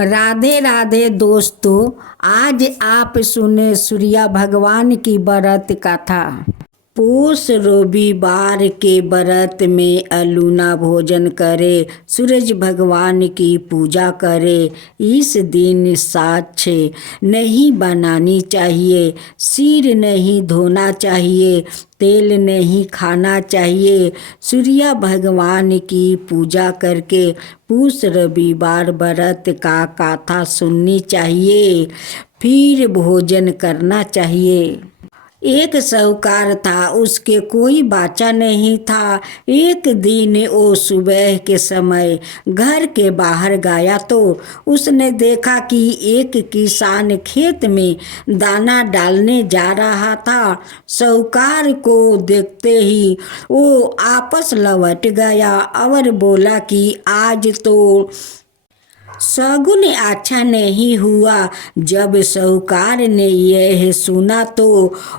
राधे राधे दोस्तों, आज आप सुने सूर्य भगवान की व्रत कथा। पूस रविवार के व्रत में अलूना भोजन करे, सूरज भगवान की पूजा करे। इस दिन साक्ष नहीं बनानी चाहिए, सिर नहीं धोना चाहिए, तेल नहीं खाना चाहिए। सूर्य भगवान की पूजा करके पूस रविवार व्रत का कथा सुननी चाहिए, फिर भोजन करना चाहिए। एक साहूकार था, उसके कोई बच्चा नहीं था। एक दिन वो सुबह के समय घर के बाहर गया तो उसने देखा कि एक किसान खेत में दाना डालने जा रहा था। साहूकार को देखते ही वो आपस लौट गया और बोला कि आज तो शगुन अच्छा नहीं हुआ। जब साहूकार ने यह सुना तो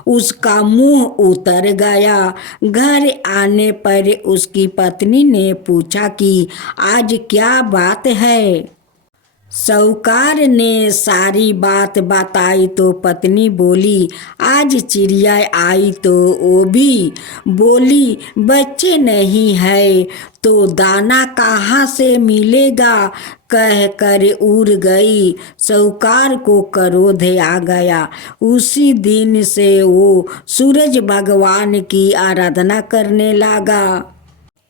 उसका मुंह उतर गया। घर आने पर उसकी पत्नी ने पूछा कि आज क्या बात है। साहूकार ने सारी बात बताई तो पत्नी बोली, आज चिड़िया आई तो वो भी बोली बच्चे नहीं है तो दाना कहाँ से मिलेगा, कह कर उड़ गई। साहूकार को क्रोध आ गया। उसी दिन से वो सूरज भगवान की आराधना करने लगा।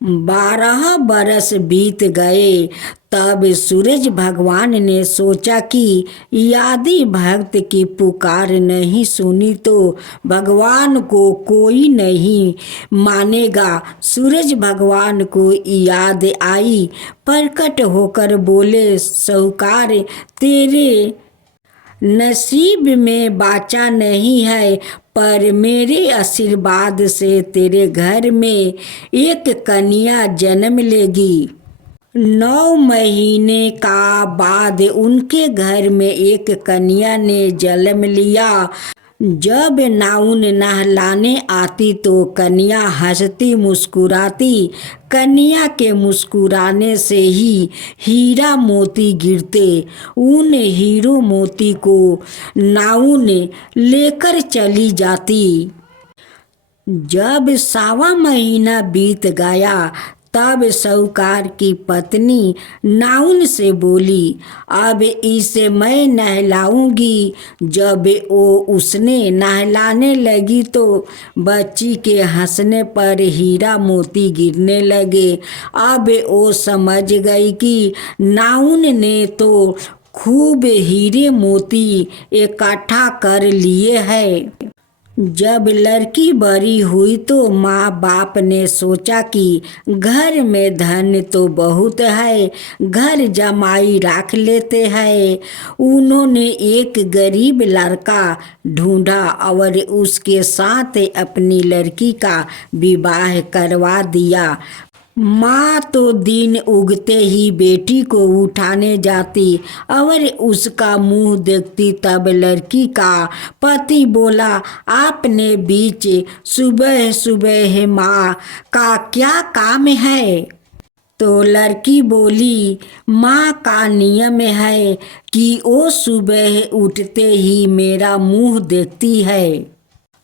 12 बरस बीत गए। तब सूरज भगवान ने सोचा कि यदि भक्त की पुकार नहीं सुनी तो भगवान को कोई नहीं मानेगा। सूरज भगवान को याद आई, प्रकट होकर बोले, साहूकार तेरे नसीब में बच्चा नहीं है, पर मेरे आशीर्वाद से तेरे घर में एक कन्या जन्म लेगी। 9 महीने का बाद उनके घर में एक कन्या ने जन्म लिया। जब नाउन नहलाने आती तो कन्या हंसती मुस्कुराती। कन्या के मुस्कुराने से ही हीरा मोती गिरते। उन हीरो मोती को नाउन लेकर चली जाती। जब 1.25 महीना बीत गया तब साहूकार की पत्नी नाउन से बोली, अब इसे मैं नहलाऊंगी। जब वो उसने नहलाने लगी तो बच्ची के हंसने पर हीरा मोती गिरने लगे। अब वो समझ गई कि नाउन ने तो खूब हीरे मोती इकट्ठा कर लिए हैं। जब लड़की बड़ी हुई तो माँ बाप ने सोचा कि घर में धन तो बहुत है, घर जमाई रख लेते हैं। उन्होंने एक गरीब लड़का ढूंढा और उसके साथ अपनी लड़की का विवाह करवा दिया। माँ तो दिन उगते ही बेटी को उठाने जाती और उसका मुंह देखती। तब लड़की का पति बोला, आपने बीच सुबह सुबह माँ का क्या काम है। तो लड़की बोली, माँ का नियम है कि वो सुबह उठते ही मेरा मुंह देखती है।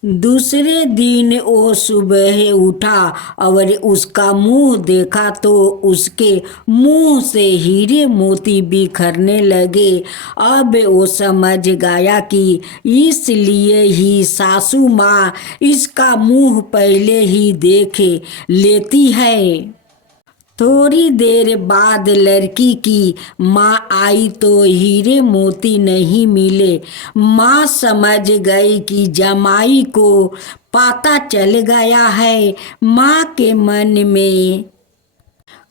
दूसरे दिन वो सुबह उठा और उसका मुंह देखा तो उसके मुंह से हीरे मोती बिखरने लगे। अब वो समझ गया कि इसलिए ही सासू माँ इसका मुंह पहले ही देख लेती है। थोड़ी देर बाद लड़की की माँ आई तो हीरे मोती नहीं मिले। माँ समझ गई कि जमाई को पता चल गया है। माँ के मन में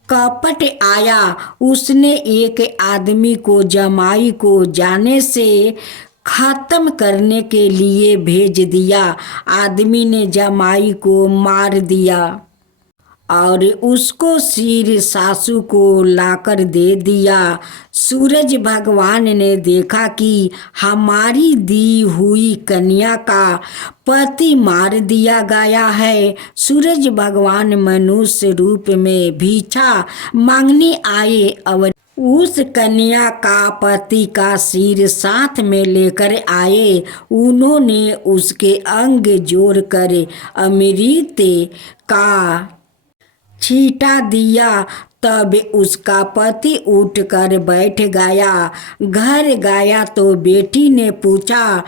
कपट आया। उसने एक आदमी को जमाई को जाने से खत्म करने के लिए भेज दिया। आदमी ने जमाई को मार दिया और उसको सिर सासू को लाकर दे दिया। सूरज भगवान ने देखा कि हमारी दी हुई कन्या का पति मार दिया गया है। सूरज भगवान मनुष्य रूप में भिक्षा मांगने आए और उस कन्या का पति का सिर साथ में लेकर आए। उन्होंने उसके अंग जोड़कर अमृत का छींटा दिया। तब उसका पति उठकर बैठ गया। घर गया तो बेटी ने पूछा,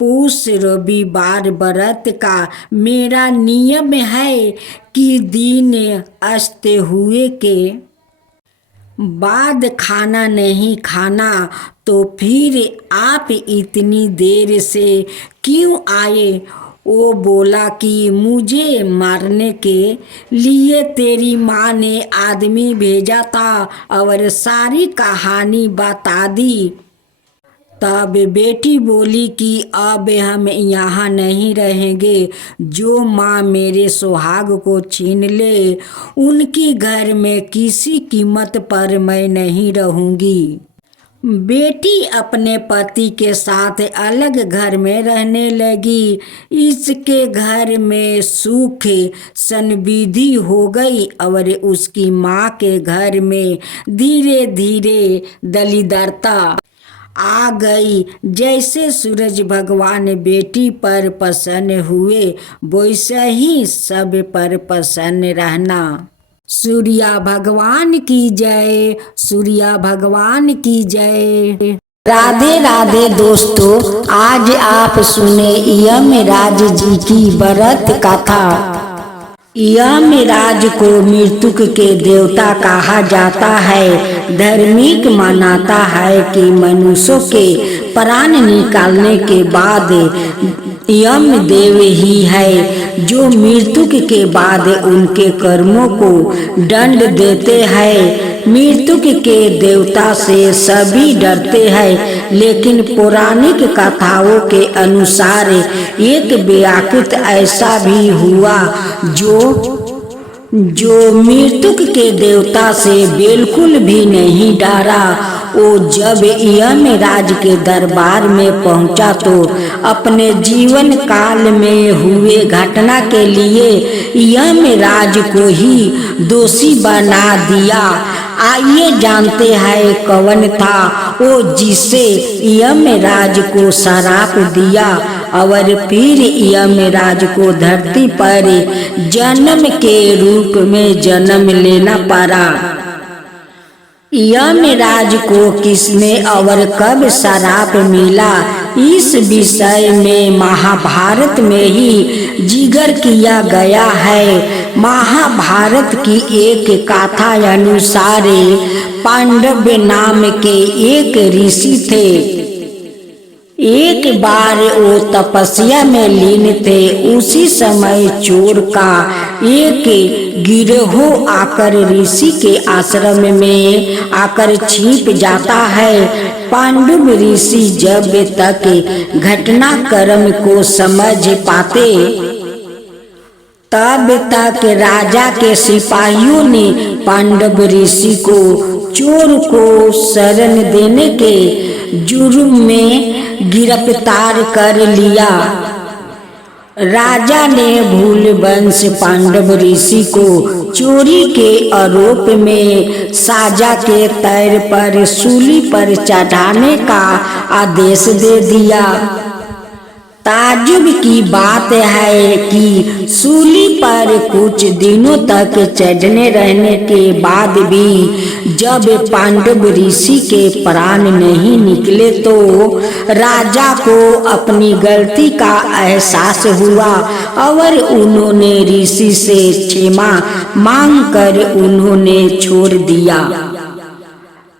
पूष रविवार व्रत का मेरा नियम है कि दिन अस्त हुए के बाद खाना नहीं खाना, तो फिर आप इतनी देर से क्यों आए? वो बोला कि मुझे मारने के लिए तेरी माँ ने आदमी भेजा था और सारी कहानी बता दी। तब बेटी बोली कि अब हम यहाँ नहीं रहेंगे। जो माँ मेरे सुहाग को छीन ले, उनकी घर में किसी कीमत पर मैं नहीं रहूँगी। बेटी अपने पति के साथ अलग घर में रहने लगी। इसके घर में सुख समृद्धि हो गई और उसकी माँ के घर में धीरे धीरे दरिद्रता आ गई। जैसे सूरज भगवान बेटी पर प्रसन्न हुए, वैसे ही सब पर प्रसन्न रहना। सूर्या भगवान की जय, सूर्या भगवान की जय। राधे राधे दोस्तों, आज आप सुने यमराज जी की व्रत कथा। यमराज को मृत्युक के देवता कहा जाता है। धार्मिक मानता है कि मनुष्यों के प्राण निकालने के बाद यमदेव ही है जो मृत्यु के बाद उनके कर्मों को दंड देते हैं। मृत्यु के देवता से सभी डरते हैं, लेकिन पौराणिक कथाओं के अनुसार एक व्याकृत ऐसा भी हुआ जो मृत्यु के देवता से बिल्कुल भी नहीं डरा। वो जब यमराज के दरबार में पहुंचा तो अपने जीवन काल में हुए घटना के लिए यमराज को ही दोषी बना दिया। आइए जानते हैं कौन था वो जिसे यमराज को श्राप दिया और फिर यमराज को धरती पर जन्म के रूप में जन्म लेना पड़ा। यमराज को किसने और कब श्राप मिला, इस विषय में महाभारत में ही जिक्र किया गया है। महाभारत की एक कथा अनुसार पांडव नाम के एक ऋषि थे। एक बार वो तपस्या में लीन थे। उसी समय चोर का एक गिरोह आकर ऋषि के आश्रम में आकर छिप जाता है। पांडव ऋषि जब तक घटनाक्रम को समझ पाते तब तक राजा के सिपाहियों ने पांडव ऋषि को चोर को शरण देने के जुर्म में गिरफ्तार कर लिया। राजा ने भूलवश पांडव ऋषि को चोरी के आरोप में साजा के तौर पर सूली पर चढ़ाने का आदेश दे दिया। ताज्जुब की बात है कि सूली पर कुछ दिनों तक चढ़ने रहने के बाद भी जब पांडव ऋषि के प्राण नहीं निकले तो राजा को अपनी गलती का एहसास हुआ और उन्होंने ऋषि से क्षमा मांगकर उन्होंने छोड़ दिया।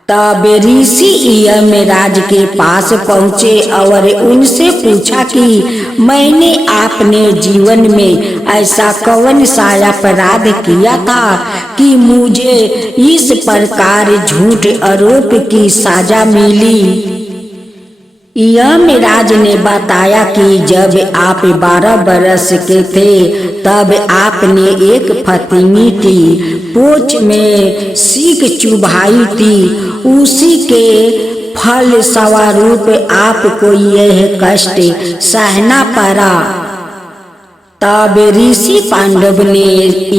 तब ऋषि यमराज के पास पहुँचे और उनसे पूछा कि मैंने आपने जीवन में ऐसा कौन सा अपराध किया था कि मुझे इस प्रकार झूठ आरोप की सजा मिली। यमराज ने बताया कि जब आप 12 बरस के थे तब आपने एक फतिंगी की पूंछ में सीख चुभाई थी। उसी के फल स्वरूप आपको यह कष्ट सहना पड़ा। तब ऋषि पांडव ने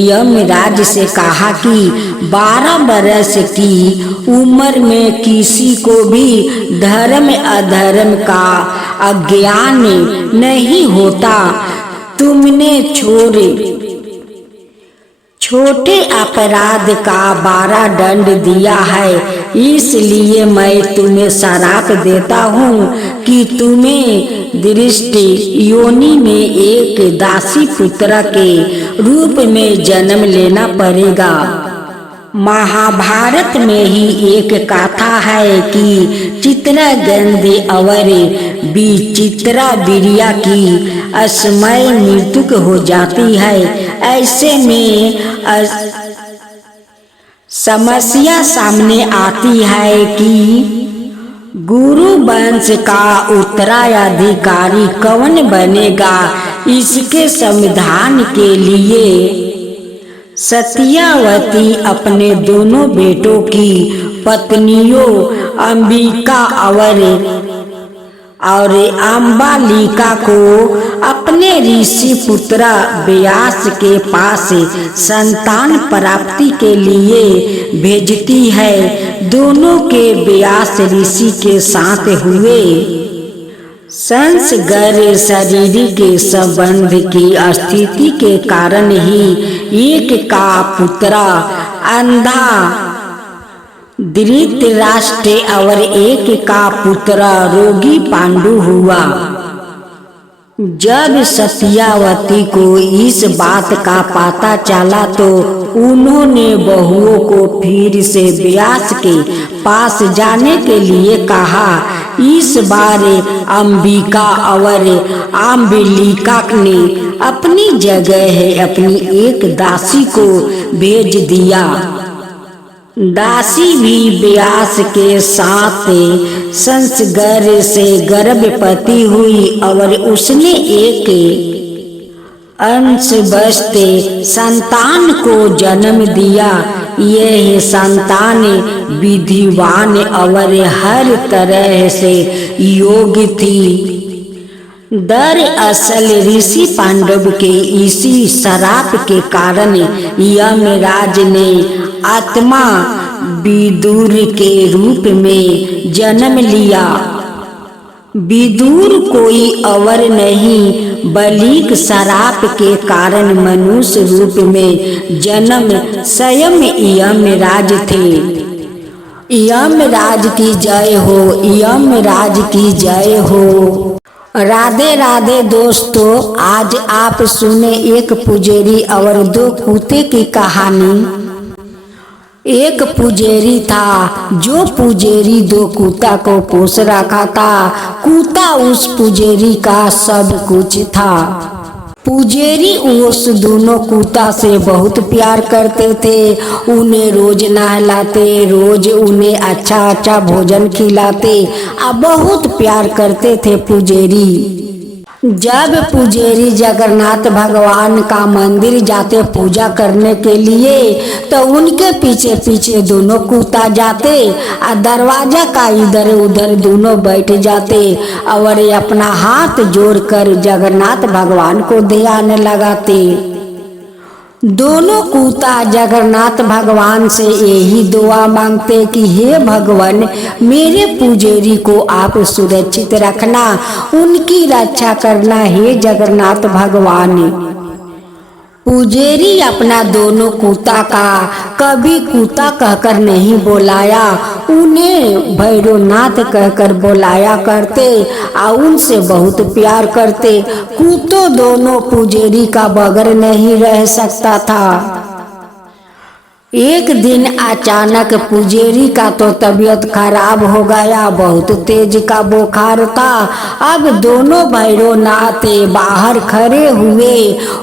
यमराज से कहा कि 12 बरस की उम्र में किसी को भी धर्म अधर्म का अज्ञान नहीं होता। तुमने छोटे अपराध का 12 दंड दिया है, इसलिए मैं तुम्हें श्राप देता हूँ कि तुम्हें दृष्टि योनि में एक दासी पुत्र के रूप में जन्म लेना पड़ेगा। महाभारत में ही एक कथा है कि चित्रगंधे और विचित्रा वीर्या की असमय मृत्यु हो जाती है। ऐसे में समस्या सामने आती है कि गुरु वंश का उत्तराधिकारी कौन बनेगा। इसके समाधान के लिए सत्यावती अपने दोनों बेटों की पत्नियों अंबिका और अम्बालिका को अपने ऋषि पुत्र व्यास के पास संतान प्राप्ति के लिए भेजती है। दोनों के व्यास ऋषि के साथ हुए संसर्ग शरीर के संबंध की स्थिति के कारण ही एक का पुत्र अंधा धृतराष्ट्र और एक का पुत्र रोगी पांडु हुआ। जब सत्यावती को इस बात का पता चला तो उन्होंने बहुओं को फिर से व्यास के पास जाने के लिए कहा। इस बार अंबिका और अम्बिलिका ने अपनी जगह अपनी एक दासी को भेज दिया। दासी भी व्यास के साथ संसर्ग से गर्भवती हुई और उसने एक अंशवस्त संतान को जन्म दिया। यह संतान विधिवान और हर तरह से योग्य थी। दरअसल ऋषि पांडव के इसी श्राप के कारण यमराज ने आत्मा विदुर के रूप में जन्म लिया। विदुर कोई और नहीं बल्कि श्राप के कारण मनुष्य रूप में जन्म स्वयं यमराज थे। यमराज की जय हो, यमराज की जय हो। राधे राधे दोस्तों, आज आप सुने एक पुजारी और 2 कुत्ते की कहानी। एक पुजारी था, जो पुजारी 2 कुत्ता को पोस रखा था। कुत्ता उस पुजारी का सब कुछ था। पुजारी उस दोनों कुत्ता से बहुत प्यार करते थे। उन्हें रोज नहलाते, रोज उन्हें अच्छा भोजन खिलाते और बहुत प्यार करते थे पुजारी। जब पुजारी जगन्नाथ भगवान का मंदिर जाते पूजा करने के लिए तो उनके पीछे पीछे दोनों कुत्ता जाते और दरवाजा का इधर उधर दोनों बैठ जाते और अपना हाथ जोड़कर जगन्नाथ भगवान को ध्यान लगाते। दोनों कुत्ता जगन्नाथ भगवान से यही दुआ मांगते कि हे भगवान, मेरे पुजारी को आप सुरक्षित रखना, उनकी रक्षा करना हे जगन्नाथ भगवान। पुजारी अपना दोनों कुत्ता का कभी कुत्ता कहकर नहीं बुलाया, उन्हें भैरवनाथ कहकर बुलाया करते और उनसे बहुत प्यार करते। कुत्तों दोनों पुजारी का बगैर नहीं रह सकता था। एक दिन अचानक पुजारी का तो तबीयत खराब हो गया, बहुत तेज का बुखार था। अब दोनों भैरवनाथ बाहर खड़े हुए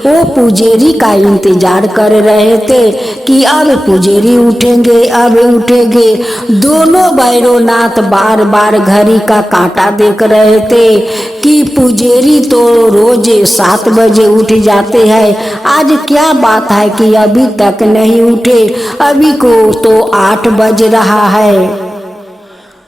वो पुजारी का इंतजार कर रहे थे कि अब पुजारी उठेंगे, अब उठेंगे। दोनों भैरवनाथ बार बार घड़ी का कांटा देख रहे थे कि पुजारी तो रोज 7 बजे उठ जाते हैं, आज क्या बात है कि अभी तक नहीं उठे, अभी को तो 8 बज रहा है।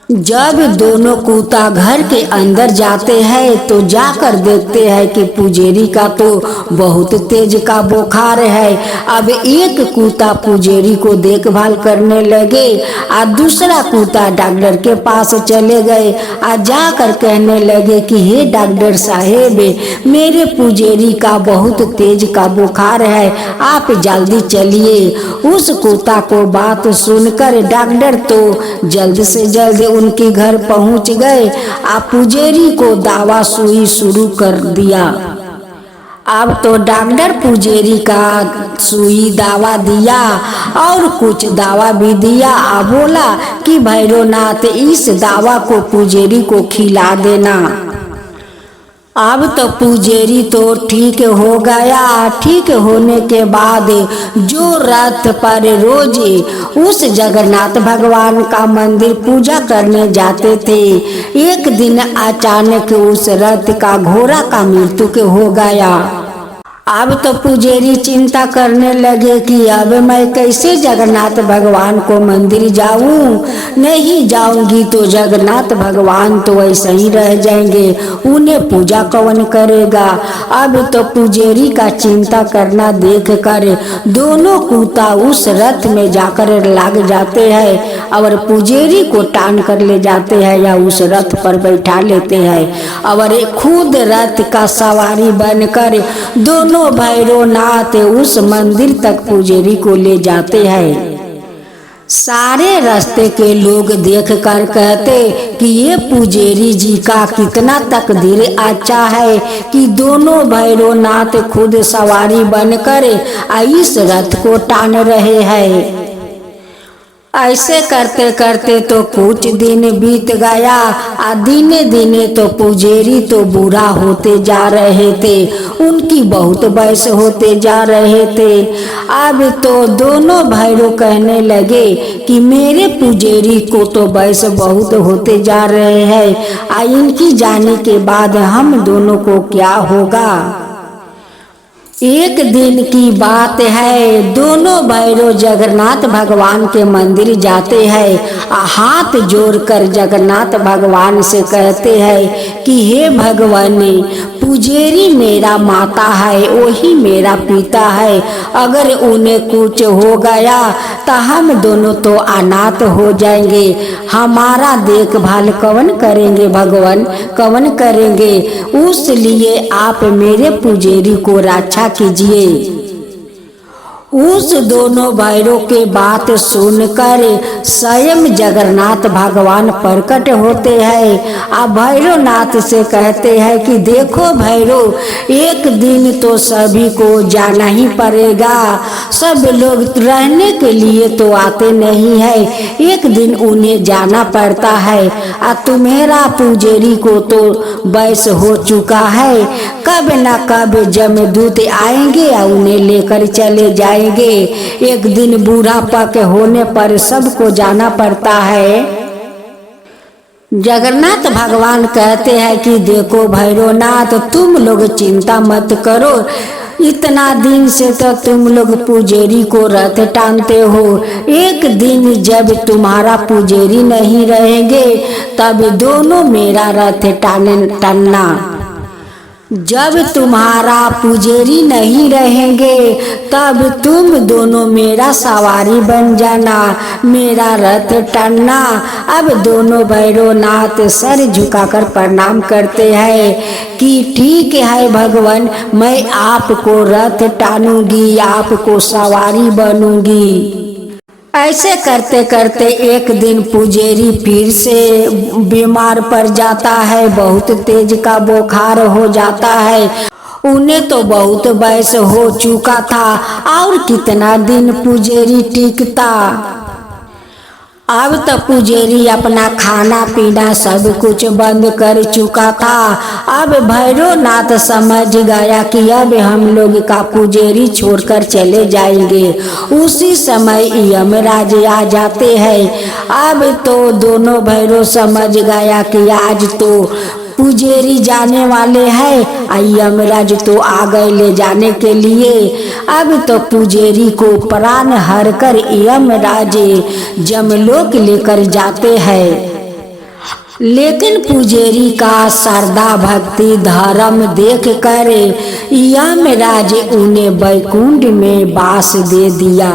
जब दोनों कूता घर के अंदर जाते हैं तो जाकर देखते हैं कि पुजेरी का तो बहुत तेज का बुखार है। अब एक कूता पुजेरी को देखभाल करने लगे और दूसरा कूता डॉक्टर के पास चले गए और जाकर कहने लगे कि हे डॉक्टर साहेब, मेरे पुजेरी का बहुत तेज का बुखार है, आप जल्दी चलिए। उस कूता को बात सुनकर डॉक्टर तो जल्द से जल्द उनके घर पहुंच गए। आप पुजेरी को दवा सुई शुरू कर दिया। अब तो डॉक्टर पुजेरी का सुई दवा दिया और कुछ दवा भी दिया और बोला कि भैरवनाथ इस दवा को पुजेरी को खिला देना। अब तो पुजेरी तो ठीक हो गया। ठीक होने के बाद जो रथ पर रोज उस जगन्नाथ भगवान का मंदिर पूजा करने जाते थे, एक दिन अचानक उस रथ का घोड़ा का मृत्यु हो गया। अब तो पुजेरी चिंता करने लगे कि अब मैं कैसे जगन्नाथ भगवान को मंदिर जाऊं। नहीं जाऊंगी तो जगन्नाथ भगवान तो ऐसे ही रह जाएंगे, उन्हें पूजा कौन करेगा। अब तो पुजेरी का चिंता करना देख कर दोनों कूता उस रथ में जाकर लग जाते हैं और पुजेरी को टान कर ले जाते हैं या उस रथ पर बैठा लेते हैं और खुद रथ का सवारी बनकर दोनों भैरवनाथ उस मंदिर तक पुजेरी को ले जाते हैं। सारे रास्ते के लोग देख कर कहते कि ये पुजेरी जी का कितना तकदीर अच्छा है कि दोनों भैरवनाथ खुद सवारी बनकर इस रथ को टान रहे हैं। ऐसे करते करते तो कुछ दिन बीत गया और दिने दिने तो पुजेरी तो बूढ़ा होते जा रहे थे, उनकी बहुत वयस होते जा रहे थे। अब तो दोनों भैरव कहने लगे कि मेरे पुजेरी को तो वयस बहुत होते जा रहे हैं, इनकी जाने के बाद हम दोनों को क्या होगा। एक दिन की बात है, दोनों भैरव जगन्नाथ भगवान के मंदिर जाते हैं, हाथ जोड़कर जगन्नाथ भगवान से कहते हैं कि हे भगवान, पुजेरी मेरा माता है, वही मेरा पिता है, अगर उन्हें कुछ हो गया तो हम दोनों तो अनाथ हो जाएंगे, हमारा देखभाल कौन करेंगे भगवान, कौन करेंगे। उस लिए आप मेरे पुजेरी को रक्षा कीजिए। उस दोनों भैरव के बात सुनकर स्वयं जगन्नाथ भगवान प्रकट होते हैं। अब भैरवनाथ से कहते हैं कि देखो भैरव, एक दिन तो सभी को जाना ही पड़ेगा, सब लोग रहने के लिए तो आते नहीं है, एक दिन उन्हें जाना पड़ता है। तुम्हारा पुजेरी को तो वयस हो चुका है, कब न कब जमदूत आएंगे और उन्हें लेकर चले जाएंगे। एक दिन बूढ़ापा के होने पर सबको जाना पड़ता है। जगन्नाथ भगवान कहते हैं कि देखो भैरवनाथ, तुम लोग चिंता मत करो, इतना दिन से तो तुम लोग पुजेरी को रथ टानते हो, एक दिन जब तुम्हारा पुजेरी नहीं रहेंगे तब दोनों मेरा रथ टानना। जब तुम्हारा पुजेरी नहीं रहेंगे तब तुम दोनों मेरा सवारी बन जाना, मेरा रथ टानना। अब दोनों भैरवनाथ सर झुकाकर प्रणाम करते हैं कि ठीक है भगवान, मैं आपको रथ टानूंगी, आपको सवारी बनूंगी। ऐसे करते करते एक दिन पुजेरी फिर से बीमार पड़ जाता है, बहुत तेज का बुखार हो जाता है। उन्हें तो बहुत वयस हो चुका था और कितना दिन पुजेरी टिकता। अब तो पुजेरी अपना खाना पीना सब कुछ बंद कर चुका था। अब भैरवनाथ समझ गया कि अब हम लोग का पुजेरी छोड़कर चले जाएंगे। उसी समय यमराज आ जाते हैं। अब तो दोनों भैरव समझ गया कि आज तो पुजेरी जाने वाले हैं, यमराज तो आ गए ले जाने के लिए। अब तो पुजेरी को प्राण हर कर यमराज जमलोक लेकर जाते हैं। लेकिन पुजेरी का श्रद्धा भक्ति धर्म देख कर यमराज उन्हें वैकुंठ में वास दे दिया।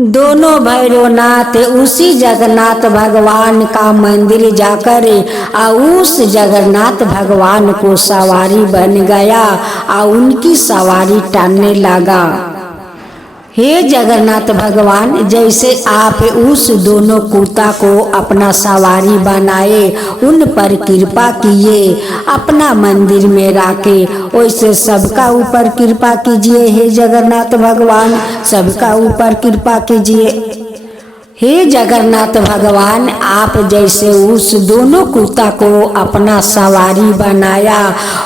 दोनों भैरवनाथ उसी जगन्नाथ भगवान का मंदिर जाकर उस जगन्नाथ भगवान को सवारी बन गया और उनकी सवारी टालने लगा। हे जगन्नाथ भगवान, जैसे आप उस दोनों कुत्ता को अपना सवारी बनाए, उन पर कृपा किए, अपना मंदिर में रखे, वैसे सबका ऊपर कृपा कीजिए। हे जगन्नाथ भगवान, सबका ऊपर कृपा कीजिए। हे जगन्नाथ भगवान, आप जैसे उस दोनों कुत्ता को अपना सवारी बनाया,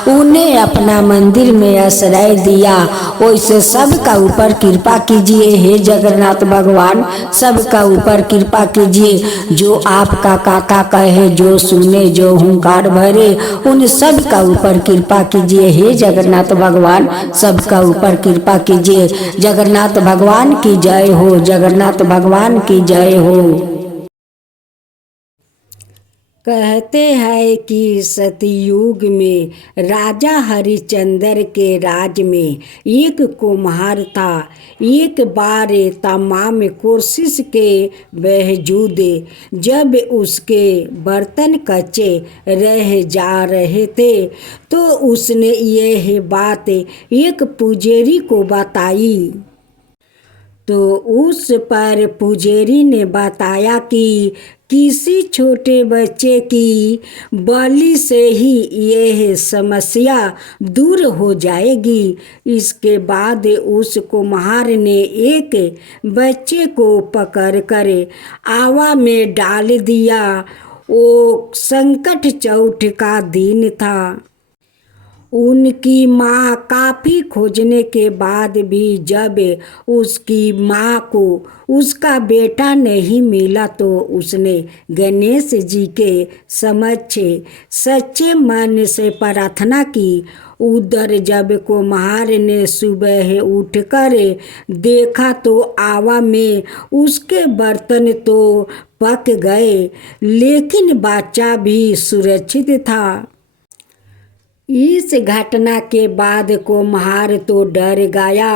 उन्हें अपना मंदिर में आश्रय दिया, वैसे सबका ऊपर कृपा कीजिए। हे जगन्नाथ भगवान, सबका ऊपर कृपा कीजिए। जो आपका काका कहे, जो सुने, जो हुंकार भरे, उन सबका ऊपर कृपा कीजिए। हे जगन्नाथ भगवान, सबका ऊपर कृपा कीजिए। जगन्नाथ भगवान की जय हो, जगन्नाथ भगवान की जय हो। कहते हैं कि सतयुग में राजा हरिश्चंद्र के राज में एक कुम्हार था। एक बार तमाम कोशिश के बावजूद जब उसके बर्तन कच्चे रह जा रहे थे, तो उसने यह बात एक पुजारी को बताई। तो उस पर पुजारी ने बताया कि किसी छोटे बच्चे की बलि से ही यह समस्या दूर हो जाएगी। इसके बाद उस कुम्हार ने एक बच्चे को पकड़कर आवा में डाल दिया। वो संकट चौथ का दिन था। उनकी माँ काफ़ी खोजने के बाद भी जब उसकी माँ को उसका बेटा नहीं मिला, तो उसने गणेश जी के समक्ष सच्चे मन से प्रार्थना की। उधर जब कुम्हार ने सुबह उठकर देखा तो आवा में उसके बर्तन तो पक गए, लेकिन बच्चा भी सुरक्षित था। इस घटना के बाद कुम्हार तो डर गया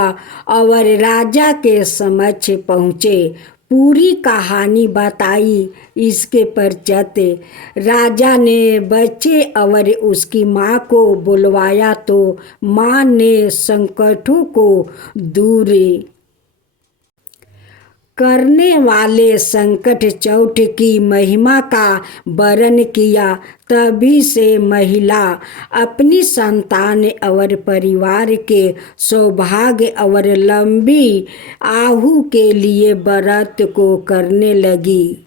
और राजा के समक्ष पहुँचे, पूरी कहानी बताई। इसके पश्चात राजा ने बच्चे और उसकी माँ को बुलवाया, तो माँ ने संकटों को दूर करने वाले संकट चौथ की महिमा का वर्णन किया। तभी से महिला अपनी संतान और परिवार के सौभाग्य और लंबी आयु के लिए व्रत को करने लगी।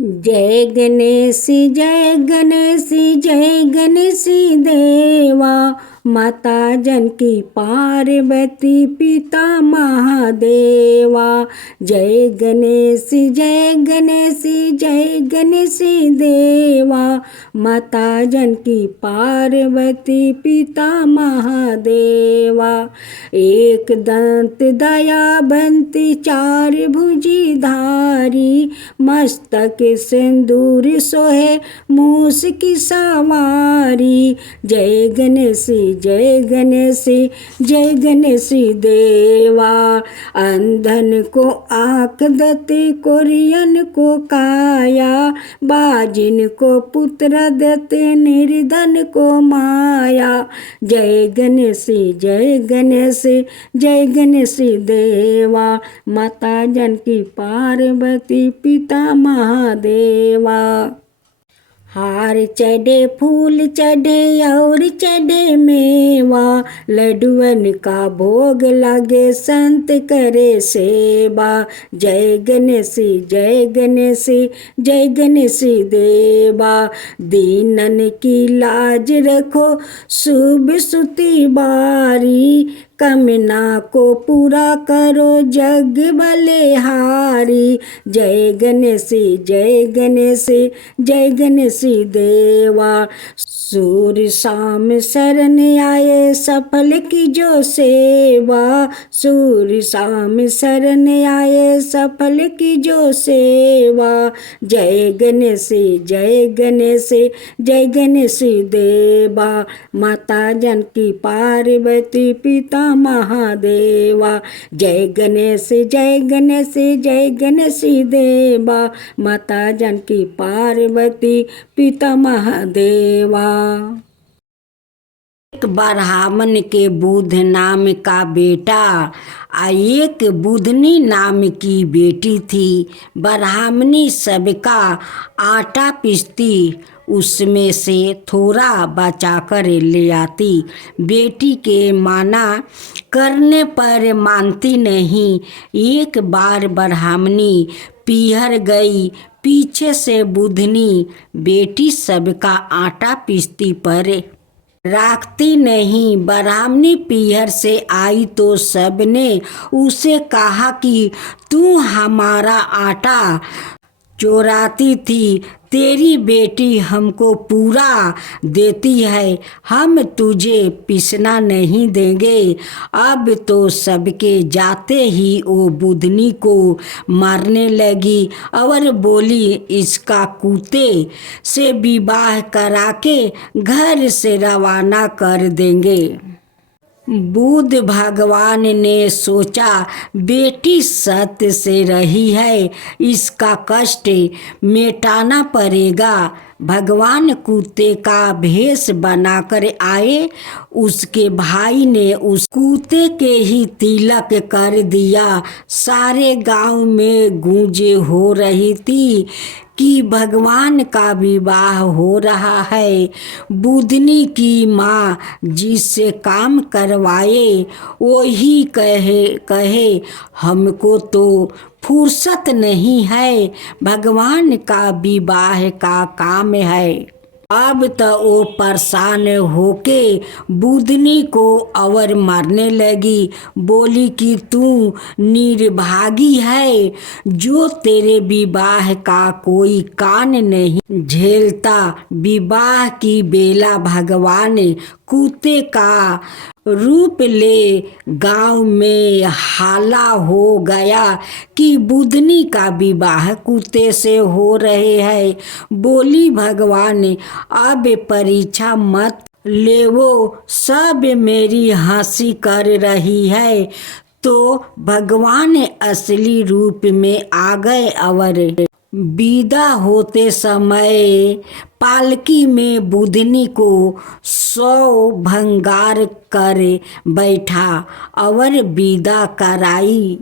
जय गणेश, जय गणेश, जय गणेश देवा, माता जानकी पार्वती पिता महादेवा। जय गणेश, जय गणेश, जय गणेश देवा, माता जानकी पार्वती पिता महादेवा। एक दंत दयावंती, चार भुजी धारी, मस्तक सिंदूर सोहे मूस की सवारी। जय गणेश, जय गणेश, जय गणेश देवा, अंधन को आँख देते, कोरियन को काया, बाजिन को पुत्र देते, निर्धन को माया। जय गणेश, जय गणेश, जय गणेश देवा, माता जानकी पार्वती पिता महादेवा। हार चढ़े, फूल चढ़े और चढ़े मेवा, लड्डुअन का भोग लगे, संत करे सेवा। जय गणेश, जय गणेश, जय गणेश देवा, दीनन की लाज रखो, शुभ सुती बारी, कामना को पूरा करो, जग बलिहारी। जय गणेश, जय गणेश, जय गणेश देवा, सूर्य शाम शरण आए सफल की जो सेवा, सूर्य शाम शरण आए सफल की जो सेवा। जय गणेश जय गणेश जय गणेश देवा, माता जानकी पार्वती पिता महादेवा। जय गणेश जय गणेश जय गणेश देवा, माता जानकी पार्वती पिता महादेवा। एक ब्राह्मण के बुध नाम का बेटा एक बुधनी नाम की बेटी थी। ब्राह्मणी सबका आटा पीसती, उसमें से थोड़ा बचा कर ले आती। बेटी के माना करने पर मानती नहीं। एक बार ब्राह्मणी पीहर गई, पीछे से बुधनी बेटी सबका आटा पीसती पर राखती नहीं। ब्राह्मणी पीहर से आई तो सबने उसे कहा कि तू हमारा आटा चोराती थी, तेरी बेटी हमको पूरा देती है, हम तुझे पीसना नहीं देंगे। अब तो सबके जाते ही वो बुधनी को मारने लगी और बोली, इसका कुत्ते से विवाह करा के घर से रवाना कर देंगे। बुध भगवान ने सोचा, बेटी सत्य से रही है, इसका कष्ट मिटाना पड़ेगा। भगवान कुत्ते का भेष बनाकर आए। उसके भाई ने उस कुत्ते के ही तिलक कर दिया। सारे गांव में गूंज हो रही थी कि भगवान का विवाह हो रहा है। बुधनी की माँ जिससे काम करवाए वही कहे हमको तो फुर्सत नहीं है, भगवान का विवाह का काम है। अब तो वो परेशान होके बुधनी को और मारने लगी। बोली कि तू निर्भागी है, जो तेरे विवाह का कोई कान नहीं झेलता। विवाह की बेला भगवान कुत्ते का रूप ले गांव में हाला हो गया कि बुधनी का विवाह कुत्ते से हो रहे है। बोली भगवान, अब परीक्षा मत लेवो, सब मेरी हंसी कर रही है। तो भगवान असली रूप में आ गए और विदा होते समय पालकी में बुधनी को 100 भंगार कर बैठा और विदा कराई।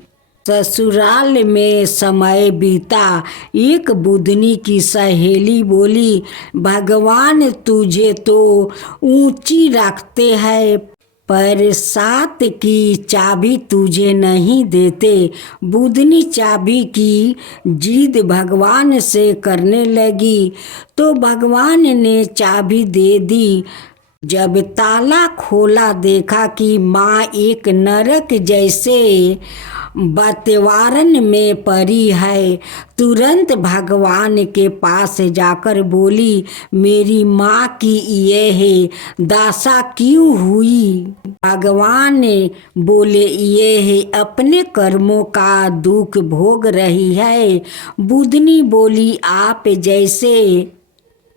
ससुराल में समय बीता। एक बुधनी की सहेली बोली, भगवान तुझे तो ऊंची रखते हैं पर सात की चाबी तुझे नहीं देते। बुधनी चाबी की जिद भगवान से करने लगी तो भगवान ने चाबी दे दी। जब ताला खोला देखा कि माँ एक नरक जैसे वातावरण में पड़ी है। तुरंत भगवान के पास जाकर बोली, मेरी माँ की ये दशा क्यों हुई? भगवान बोले, ये है अपने कर्मों का दुख भोग रही है। बुधनी बोली, आप जैसे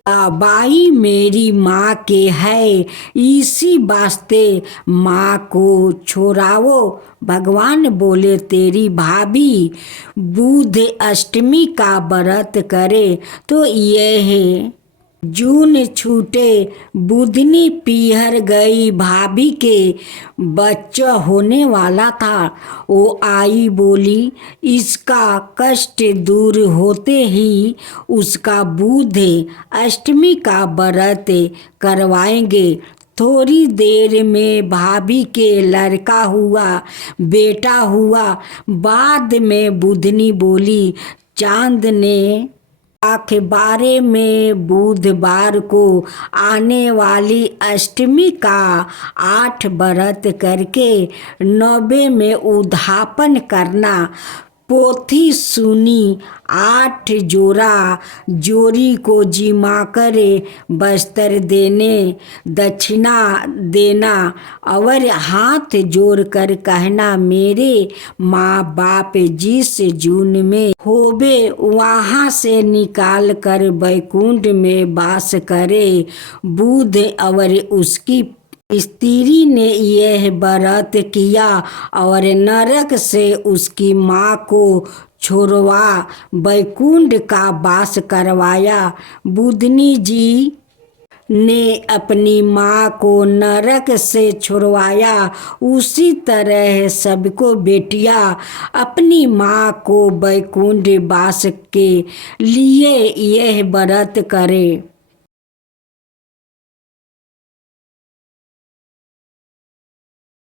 बाई मेरी माँ के है, इसी वास्ते माँ को छोड़ाओ। भगवान बोले, तेरी भाभी बुध अष्टमी का व्रत करे तो ये है। जून छूटे, बुधनी पीहर गई। भाभी के बच्चा होने वाला था। वो आई, बोली, इसका कष्ट दूर होते ही उसका बुध अष्टमी का व्रत करवाएंगे। थोड़ी देर में भाभी के लड़का हुआ, बेटा हुआ। बाद में बुधनी बोली, चांद ने अखबारे में बुधवार को आने वाली अष्टमी का 8 व्रत करके 90 में उद्यापन करना। पोथी सुनी 8 जोरा, जोरी को जिमा करे बस्तर देने दक्षिणा देना, और हाथ जोड़ कर कहना मेरे माँ बाप जिस जून में होवे वहाँ से निकाल कर बैकुंठ में वास करे। बुध और उसकी स्त्री ने यह व्रत किया और नरक से उसकी माँ को छुड़वा बैकुंठ का वास करवाया। बुधनी जी ने अपनी माँ को नरक से छुड़वाया, उसी तरह सबको बेटियाँ अपनी माँ को बैकुंठ वास के लिए यह व्रत करे।